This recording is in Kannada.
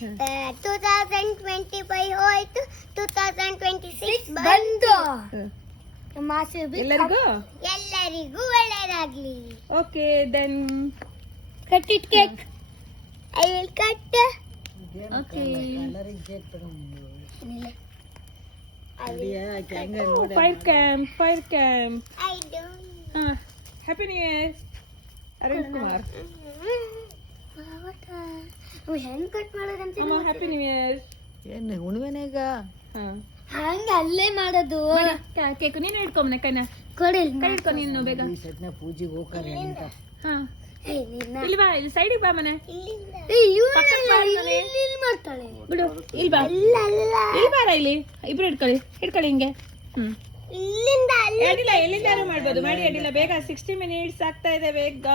2025 ಹೋಯ್ತು, 2026 ಬಂತು. ಎಲ್ಲರಿಗೂ ಎಲ್ಲರಿಗೂ ಒಳ್ಳೆಯದಾಗ್ಲಿ. Okay then cut it cake. I will cut. Okay fire camp I don't. Happy new year Arun Kumar. ಹೆಂಗ್ ಕಟ್ ಮಾಡೋದಂತ ಅಮ್ಮ ಹ್ಯಾಪಿ ನ್ಯೂ ಇಯರ್. ಏನು ಹುಣ್ಣಿಮೆನೇಗ ಹಂಗ ಅಲ್ಲೇ ಮಾಡೋದು. ಕೇಕು ನೀನು ಹಿಡ್ಕೊಂಬನೆ ಕೈನ ಕೊಡಿಲ್ ಕೈ ಹಿಡ್ಕೊ ನೀನು ಬೇಗ. ಈ ಸತ್ನ ಪೂಜೆಗೆ ಹೋಗ್ತಾರೆ ಅಂತ ಹಾ ಇಲ್ಲಿ ಬಾ, ಇಲ್ಲಿ ಸೈಡಿಗೆ ಬಾ ಮನೆ. ಮಾಡ್ತಾಳೆ ಬಿಡು ಇಲ್ಲಿ ಬಾ, ಅಲ್ಲ ಅಲ್ಲ ಇಲ್ಲಿ ಬಾರ, ಇಲ್ಲಿ ಇಬ್ರು ಹಿಡ್ಕೊಳ್ಳಿ ಹಿಂಗೆ. ಇಲ್ಲಿಂದ ಅಡ್ಡಿಲ್ಲ, ಎಲ್ಲಿಂದಾರು ಮಾಡ್ಬೋದು, ಮಾಡಿ ಅಡ್ಡಿಲ್ಲ. ಬೇಗ 60 minutes ಆಗ್ತಾ ಇದೆ, ಬೇಗ.